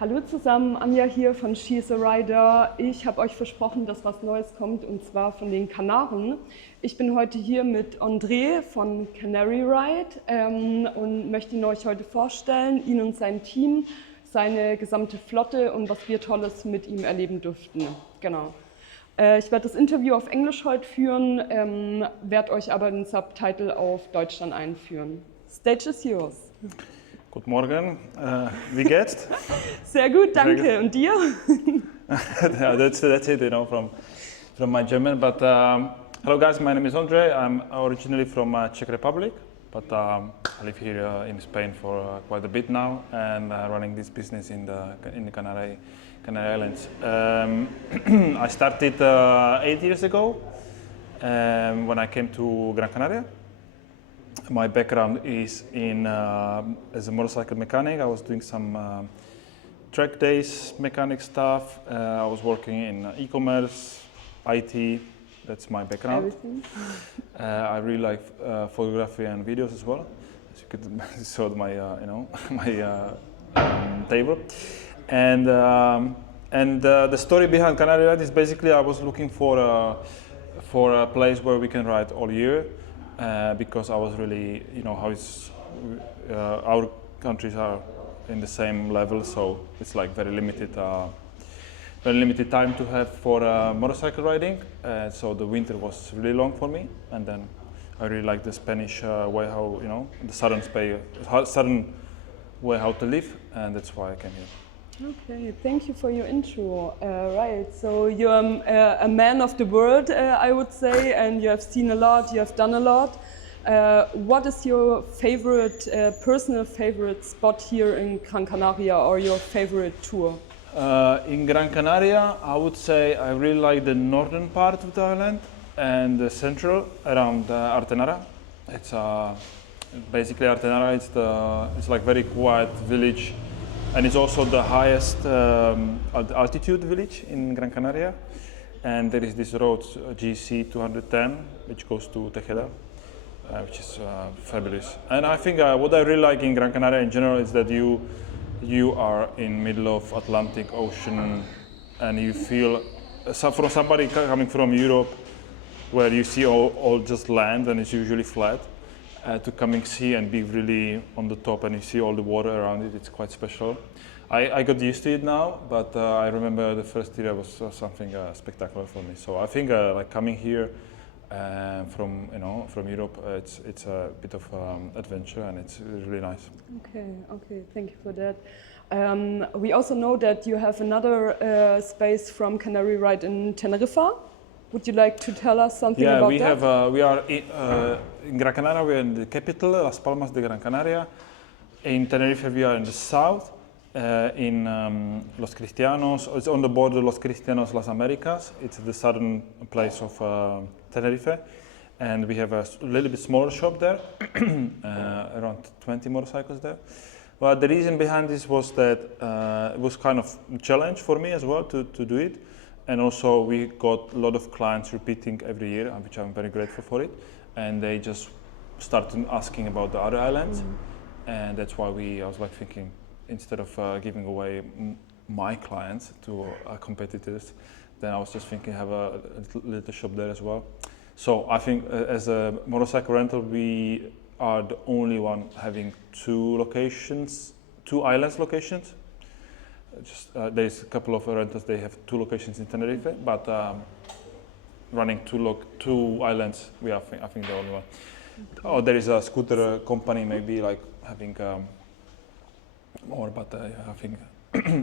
Hallo zusammen, Anja hier von She's a Rider. Ich habe euch versprochen, dass was Neues kommt, und zwar von den Kanaren. Ich bin heute hier mit Ondrejs von Canary Ride und möchte ihn euch heute vorstellen, ihn und sein Team, seine gesamte Flotte und was wir Tolles mit ihm erleben durften. Genau. Ich werde das Interview auf Englisch heute führen, werde euch aber den Subtitle auf Deutsch dann einführen. Stage is yours. Guten Morgen, wie geht's? Sehr gut, danke. Und dir? Yeah, that's it, you know, from my German. But hello guys, my name is Ondrejs. I'm originally from Czech Republic, but I live here in Spain for quite a bit now, and running this business in the Canary Islands. I started 8 years ago when I came to Gran Canaria. My background is as a motorcycle mechanic. I was doing some track days mechanic stuff. I was working in e-commerce, IT. That's my background. Everything. I really like photography and videos as well. As you could saw my my table. And the story behind Canary Ride is basically I was looking for a place where we can ride all year. Because I was really, you know, how it's our countries are in the same level, so it's like very limited time to have for motorcycle riding. So the winter was really long for me, and then I really like the Spanish way how, you know, the southern way how to live, and that's why I came here. Okay, thank you for your intro. Right, so you're a man of the world, I would say, and you have seen a lot, you have done a lot. What is your favorite, personal favorite spot here in Gran Canaria, or your favorite tour? In Gran Canaria, I would say I really like the northern part of the island and the central around Artenara. It's basically Artenara. It's like very quiet village. And it's also the highest altitude village in Gran Canaria. And there is this road, GC 210, which goes to Tejeda, which is fabulous. And I think what I really like in Gran Canaria in general is that you are in middle of Atlantic Ocean, and you feel, for somebody coming from Europe, where you see all just land and it's usually flat, to coming see and be really on the top and you see all the water around it, it's quite special. I got used to it now, but I remember the first year was something spectacular for me. So I think like coming here from Europe, it's a bit of adventure, and it's really nice. Okay, thank you for that. We also know that you have another space from Canary Ride in Teneriffa. Would you like to tell us something about that? Yeah, we are in Gran Canaria. We are in the capital, Las Palmas de Gran Canaria. In Tenerife, we are in the south, in Los Cristianos. It's on the border, Los Cristianos, Las Americas. It's the southern place of Tenerife, and we have a little bit smaller shop there, around 20 motorcycles there. Well, the reason behind this was that it was kind of a challenge for me as well to do it. And also we got a lot of clients repeating every year, which I'm very grateful for it. And they just started asking about the other islands. And that's why I was like thinking, instead of giving away my clients to competitors, then I was just thinking have a little shop there as well. So I think as a motorcycle rental, we are the only one having two islands locations. There's a couple of rentals, they have two locations in Tenerife, but running two islands, we are, I think, the only one. Okay. Oh, there is a scooter company maybe like having more, but I think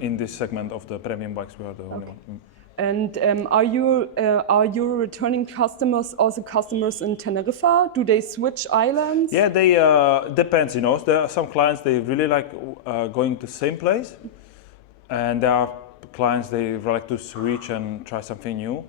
in this segment of the premium bikes, we are the only one. And are your returning customers also customers in Teneriffa? Do they switch islands? Yeah, they depends, you know. There are some clients, they really like going to the same place. And there are clients they like to switch and try something new,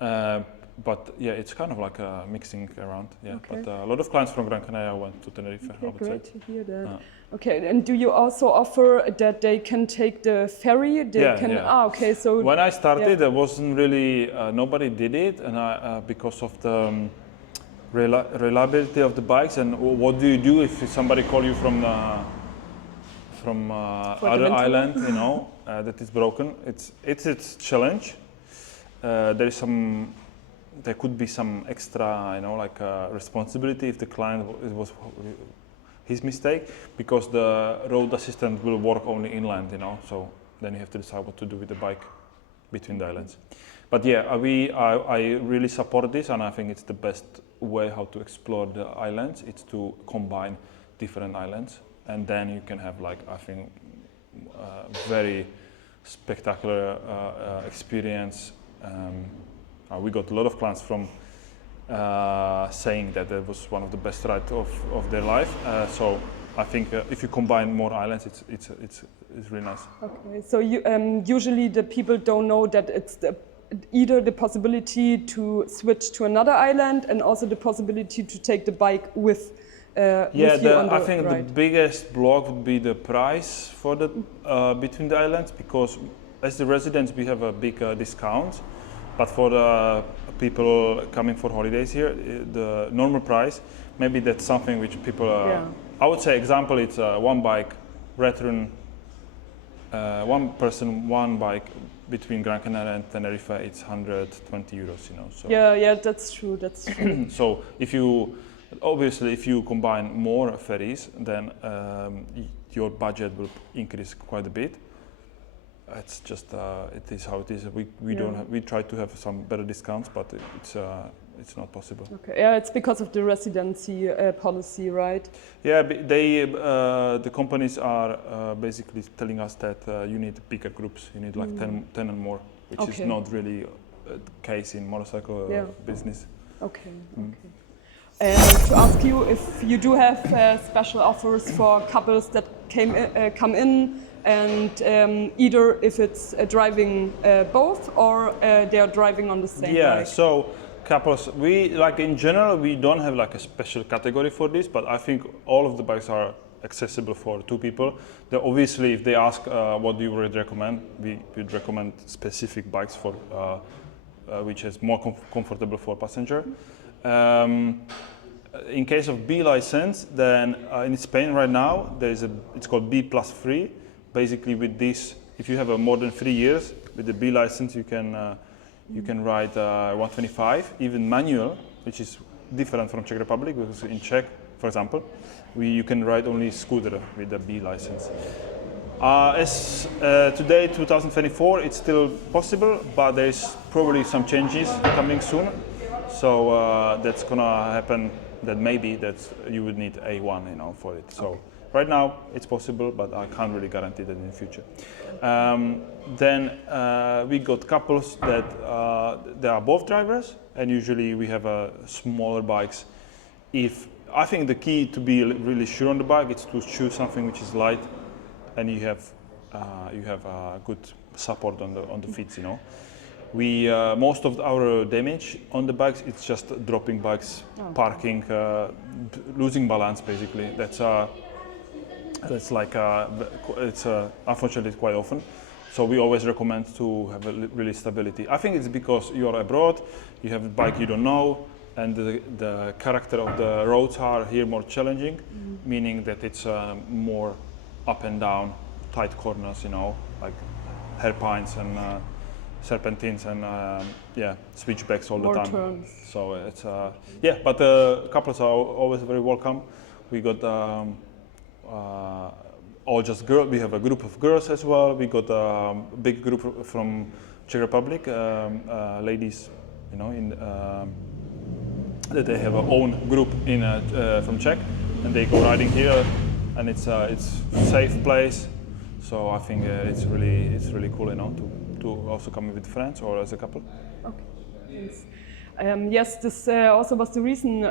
but yeah, it's kind of like a mixing around. Yeah, okay. But a lot of clients from Gran Canaria went to Tenerife. Okay, I would great say. To hear that. Okay, and do you also offer that they can take the ferry? Yeah. Okay, so when I started, there wasn't really nobody did it, and because of the reliability of the bikes. And what do you do if somebody call you from other island, you know, that is broken. It's challenge. There could be some extra, responsibility if the client it was his mistake, because the road assistant will work only inland, so then you have to decide what to do with the bike between the islands. But yeah, I really support this, and I think it's the best way how to explore the islands. It's to combine different islands, and then you can have very spectacular experience. We got a lot of clients from saying that it was one of the best rides of their life. So I think if you combine more islands, it's really nice. Okay, so usually the people don't know that it's either the possibility to switch to another island and also the possibility to take the bike with you on the I think ride. The biggest block would be the price for the between the islands, because as the residents we have a big discount, but for the people coming for holidays here, the normal price, maybe that's something which people I would say example, it's one bike return, one person, one bike between Gran Canaria and Teneriffa, it's 120 euros, So Yeah, that's true. so if you combine more ferries, then your budget will increase quite a bit. It's just it is how it is. We try to have some better discounts, but it's not possible. Okay, yeah, it's because of the residency policy, right? Yeah, the companies are basically telling us that you need bigger groups. You need like 10 and more, which is not really the case in motorcycle business. Okay. To ask you if you do have special offers for couples that come in, and either if it's driving both or they are driving on the same bike. So couples, in general we don't have like a special category for this, but I think all of the bikes are accessible for two people. Obviously, if they ask what do you would recommend, we would recommend specific bikes for which is more comfortable for passenger. In case of B license, then in Spain right now it's called B plus 3. Basically, with this, if you have more than 3 years with the B license, you can ride 125, even manual, which is different from Czech Republic, because in Czech, for example, you can ride only scooter with the B license. As today, 2024, it's still possible, but there's probably some changes coming soon. So that's gonna happen. That maybe you would need A1, for it. So. Okay. Right now it's possible, but I can't really guarantee that in the future. Then we got couples that they are both drivers, and usually we have smaller bikes. I think the key to be really sure on the bike is to choose something which is light, and you have good support on the feet. We most of our damage on the bikes, it's just dropping bikes, parking, losing balance. Basically, that's like it's unfortunately quite often. So we always recommend to have really stability. I think it's because you are abroad, you have a bike you don't know, and the character of the roads are here more challenging, meaning that it's more up and down, tight corners, like hairpins and serpentines and switchbacks all the time. Turns. So it's but couples are always very welcome. We got all just girls. We have a group of girls as well. We got a big group from Czech Republic, ladies, that they have their own group from Czech, and they go riding here, and it's a safe place. So I think it's really cool, to also come with friends or as a couple. Okay, thanks. Yes, this also was the reason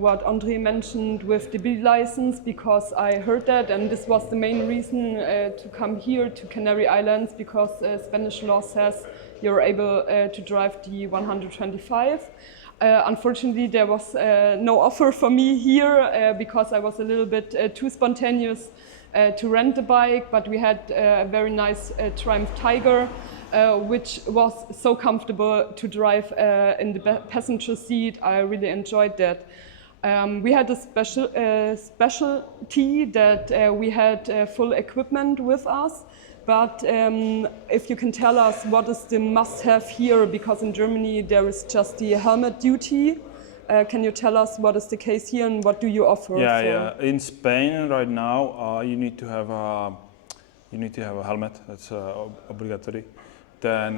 what Ondrej mentioned with the B license, because I heard that, and this was the main reason to come here to Canary Islands, because Spanish law says you're able to drive the 125. Unfortunately, there was no offer for me here because I was a little bit too spontaneous to rent the bike, but we had a very nice Triumph Tiger, which was so comfortable to drive in the passenger seat. I really enjoyed that. We had a specialty that we had full equipment with us. But if you can tell us what is the must-have here, because in Germany there is just the helmet duty. Can you tell us what is the case here and what do you offer? Yeah. In Spain right now, you need to have a helmet. That's obligatory. Then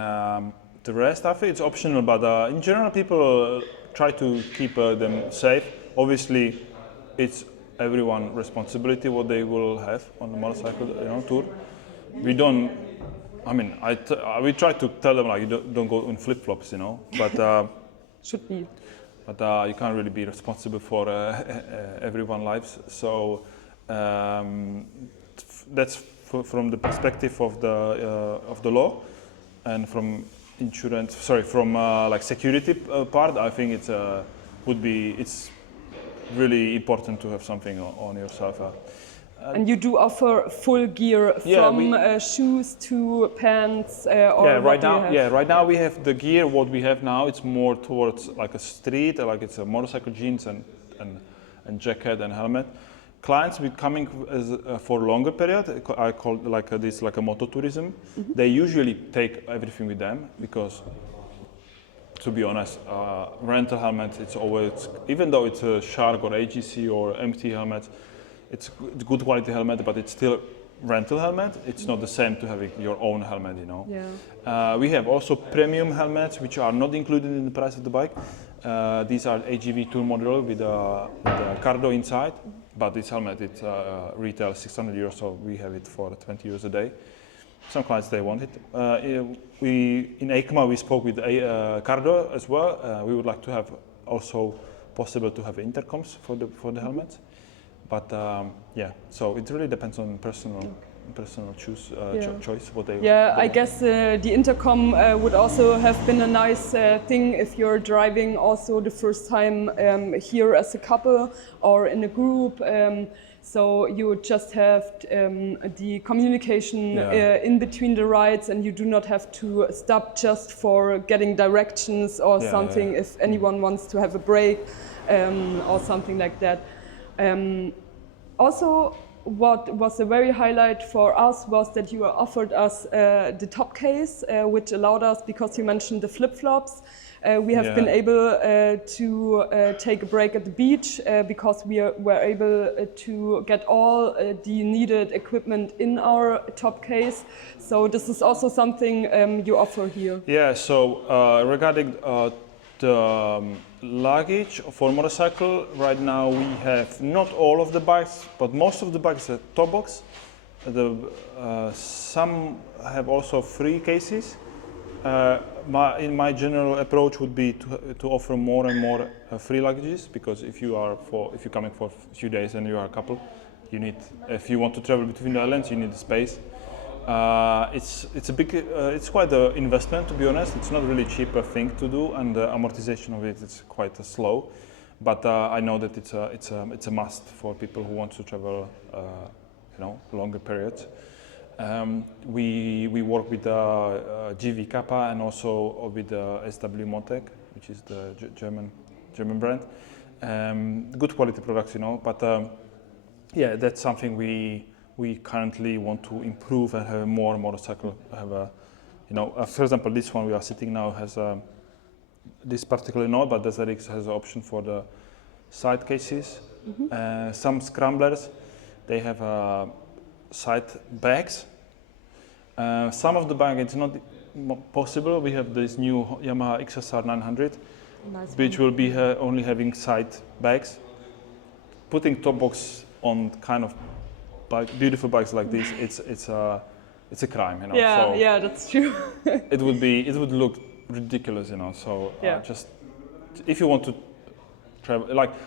the rest, I think it's optional. But in general, people try to keep them safe. Obviously, it's everyone's responsibility what they will have on the motorcycle, tour. We don't. I mean, we try to tell them like you don't go in flip-flops, but should be. But you can't really be responsible for everyone's lives. So that's from the perspective of the law, and from insurance. Sorry, from like security part. I think it's really important to have something on yourself. And you do offer full gear from shoes to pants, or right now we have the gear. What we have now, it's more towards like a street, like it's a motorcycle jeans and jacket and helmet. Clients be coming for a longer period. I call this like a motor tourism. Mm-hmm. They usually take everything with them because, to be honest, rental helmet, it's always, even though it's a Shark or AGC or MT helmet, it's good quality helmet, but it's still rental helmet. It's not the same to having your own helmet, Yeah. We have also premium helmets, which are not included in the price of the bike. These are AGV tour model with a cardo inside, but this helmet, it retails 600 euros, so we have it for 20 euros a day. Some clients, they want it. In EICMA, we spoke with cardo as well. We would like to have also possible to have intercoms for the helmets. But so it really depends on personal choice what they. Yeah, I guess the intercom would also have been a nice thing if you're driving also the first time here as a couple or in a group. So you would just have the communication in between the rides, and you do not have to stop just for getting directions or something if anyone wants to have a break or something like that. Also, what was a very highlight for us was that you offered us the top case, which allowed us, because you mentioned the flip-flops, we have been able to take a break at the beach because we were able to get all the needed equipment in our top case. So this is also something you offer here. Yeah, so regarding the luggage for motorcycle, right now we have not all of the bikes, but most of the bikes are top box. Some have also free cases. My general approach would be to offer more and more free luggages, because if you're coming for a few days and you are a couple, you need, if you want to travel between the islands, you need the space. It's quite an investment, to be honest. It's not really cheap thing to do, and the amortization of it is quite slow. But I know that it's a must for people who want to travel, longer periods. We work with GV Kappa and also with SW Motec, which is the German brand. Good quality products, But that's something we currently want to improve and have more motorcycle. For example, this one we are sitting now has this particular not, but Desirix has an option for the side cases. Mm-hmm. Some scramblers, they have side bags. Some of the bags it's not possible. We have this new Yamaha XSR 900, which will be only having side bags. Putting top box on kind of beautiful bikes like this, it's a crime, Yeah, that's true. it would look ridiculous, So just if you want to travel,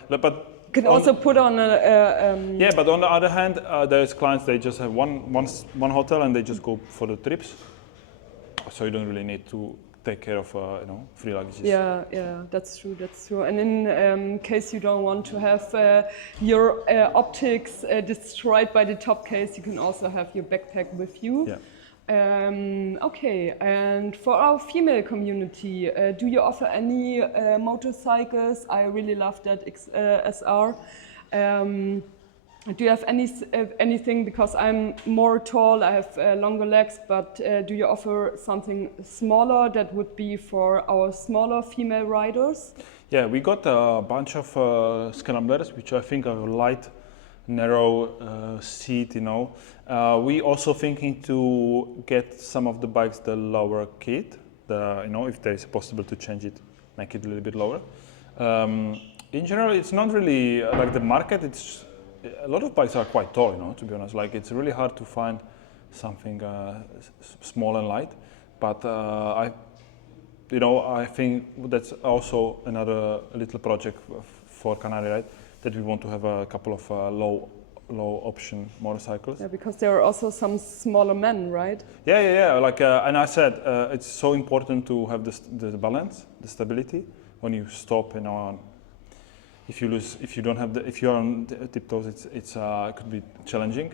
but. You can also put on a. Yeah, but on the other hand, there's clients, they just have one hotel and they just go for the trips, so you don't really need to take care of free luggages. Yeah, that's true. And in case you don't want to have your optics destroyed by the top case, you can also have your backpack with you. Yeah. Okay, and for our female community, do you offer any motorcycles? I really love that SR. Do you have anything, because I'm more tall, I have longer legs, but do you offer something smaller that would be for our smaller female riders? Yeah, we got a bunch of scramblers, which I think are light, narrow seat, you know. We also thinking to get some of the bikes the lower kit, you know, if there is possible to change it, make it a little bit lower. In general, it's not really like the market. It's a lot of bikes are quite tall, you know. To be honest, like it's really hard to find something small and light. But I think that's also another little project for Canary Ride, that we want to have a couple of low option motorcycles. Yeah, because there are also some smaller men, right? Yeah. Like, and I said, it's so important to have the balance, the stability when you stop. You know, if you are on tiptoes, it could be challenging.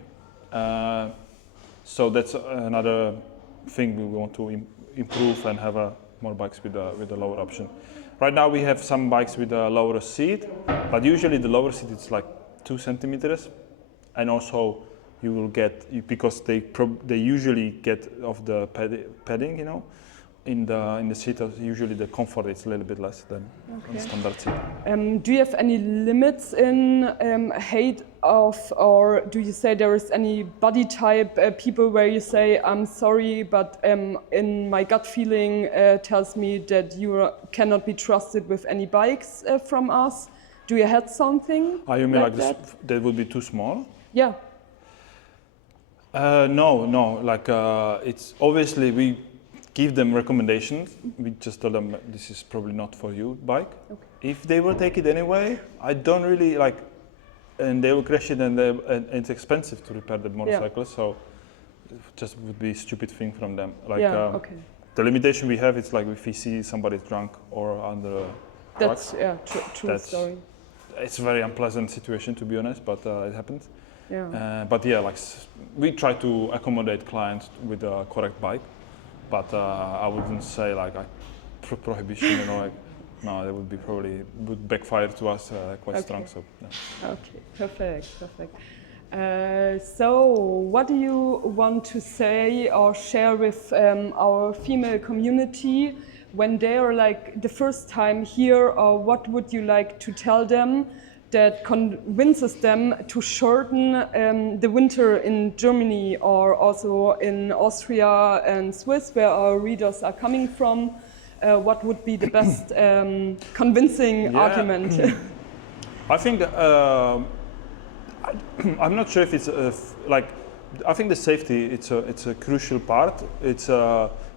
So that's another thing we want to improve and have more bikes with a lower option. Right now we have some bikes with a lower seat, but usually the lower seat is like 2 centimeters, and also you will get, because they usually get off the padding, you know, in the seat. Usually the comfort is a little bit less than on the standard seat. Do you have any limits in height of, or do you say there is any body type people where you say, I'm sorry, but in my gut feeling tells me that you cannot be trusted with any bikes from us? Do you have something? You mean like that? That would be too small? Yeah. No. Like it's obviously we give them recommendations. We just tell them this is probably not for you bike. Okay. If they will take it anyway, I don't really like, and they will crash it, and it's expensive to repair the motorcycle. Yeah. So it just would be a stupid thing from them. Like the limitation we have is like if we see somebody drunk or under. That's true story. It's a very unpleasant situation, to be honest, but it happens. Yeah. But yeah, like we try to accommodate clients with a correct bike, but I wouldn't say like prohibition, you know, like no, that would be would backfire to us quite strong. So. Yeah. Okay, perfect. So, what do you want to say or share with our female community when they are like the first time here, or what would you like to tell them that convinces them to shorten the winter in Germany or also in Austria and Swiss, where our readers are coming from? What would be the best convincing argument? I think I'm not sure if it's like, I think the safety it's a crucial part. It's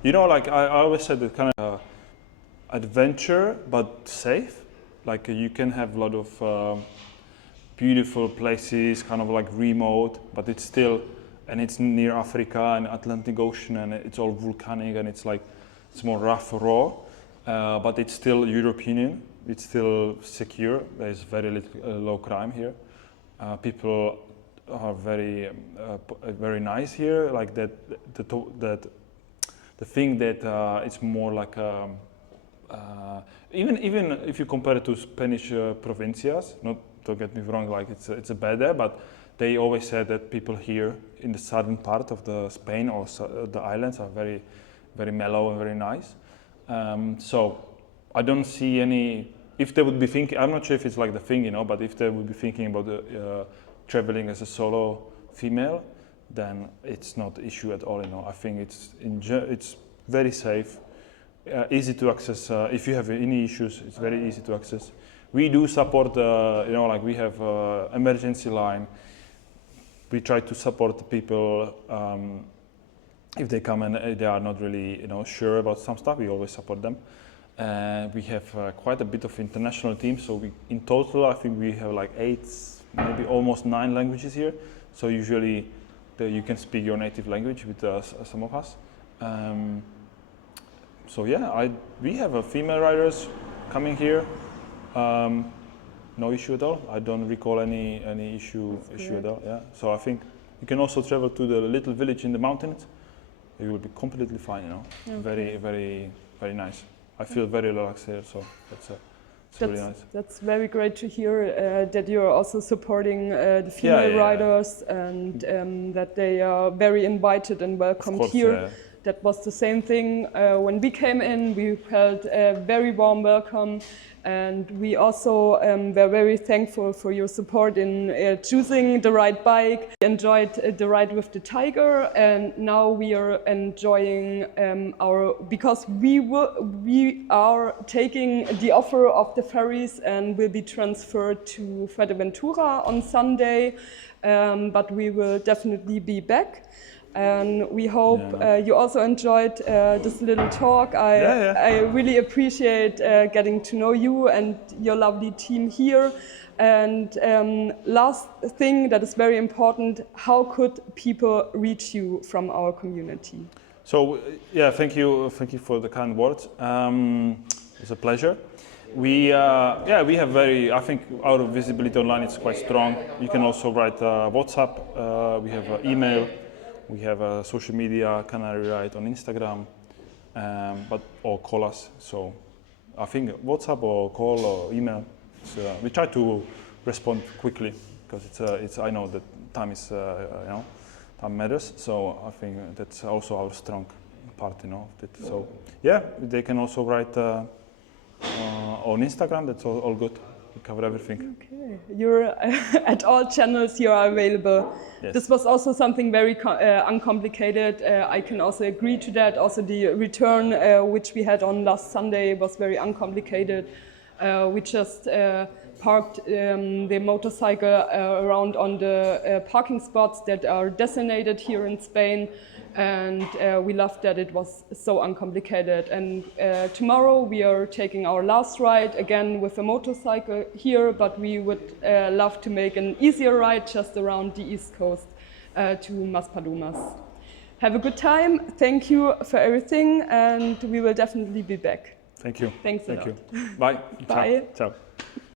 you know, like I always said, that kind of adventure but safe. Like you can have a lot of beautiful places, kind of like remote, but it's still, and it's near Africa and Atlantic Ocean, and it's all volcanic, and it's more rough, raw, but it's still European. It's still secure. There's very little low crime here. People are very nice here. Like that the thing that it's more like even if you compare it to Spanish provincias, don't get me wrong, like it's a bad there, but they always said that people here in the southern part of the Spain or the islands are very, very mellow and very nice. So I don't see any. If they would be thinking, I'm not sure if it's like the thing, you know, but if they would be thinking about traveling as a solo female, then it's not an issue at all, you know. I think it's very safe, easy to access. If you have any issues, it's very easy to access. We do support, you know, like we have emergency line. We try to support the people if they come and they are not really, you know, sure about some stuff. We always support them. We have quite a bit of international teams, so in total I think we have like 8, maybe almost 9 languages here. So usually you can speak your native language with some of us. So yeah, we have female riders coming here. No issue at all. I don't recall any issue at all. Yeah. So I think you can also travel to the little village in the mountains. You will be completely fine. You know, okay. Very, very, very nice. I feel very relaxed here, so It's really nice. That's very great to hear that you're also supporting the female riders and that they are very invited and welcomed here. Yeah. That was the same thing when we came in. We felt a very warm welcome, and we also were very thankful for your support in choosing the right bike. We enjoyed the ride with the Tiger, and now we are enjoying because we are taking the offer of the ferries and will be transferred to Fuerteventura on Sunday, but we will definitely be back. And we hope you also enjoyed this little talk. I really appreciate getting to know you and your lovely team here. And last thing that is very important, how could people reach you from our community? So thank you for the kind words. It's a pleasure. We have I think our visibility online is quite strong. You can also write WhatsApp. We have email. We have social media, Canary Ride on Instagram, or call us. So I think WhatsApp or call or email. So we try to respond quickly because I know that time is time matters. So I think that's also our strong part, So they can also write on Instagram. That's all good. We cover everything. Okay, you're at all channels. You are available. Yes. This was also something very uncomplicated. I can also agree to that. Also, the return which we had on last Sunday was very uncomplicated. We just parked the motorcycle around on the parking spots that are designated here in Spain. And we loved that it was so uncomplicated. And tomorrow we are taking our last ride again with a motorcycle here, but we would love to make an easier ride just around the East Coast to Maspalomas. Have a good time. Thank you for everything, and we will definitely be back. Thank you. Thanks a lot. Thank you. Bye. Bye. Ciao. Ciao.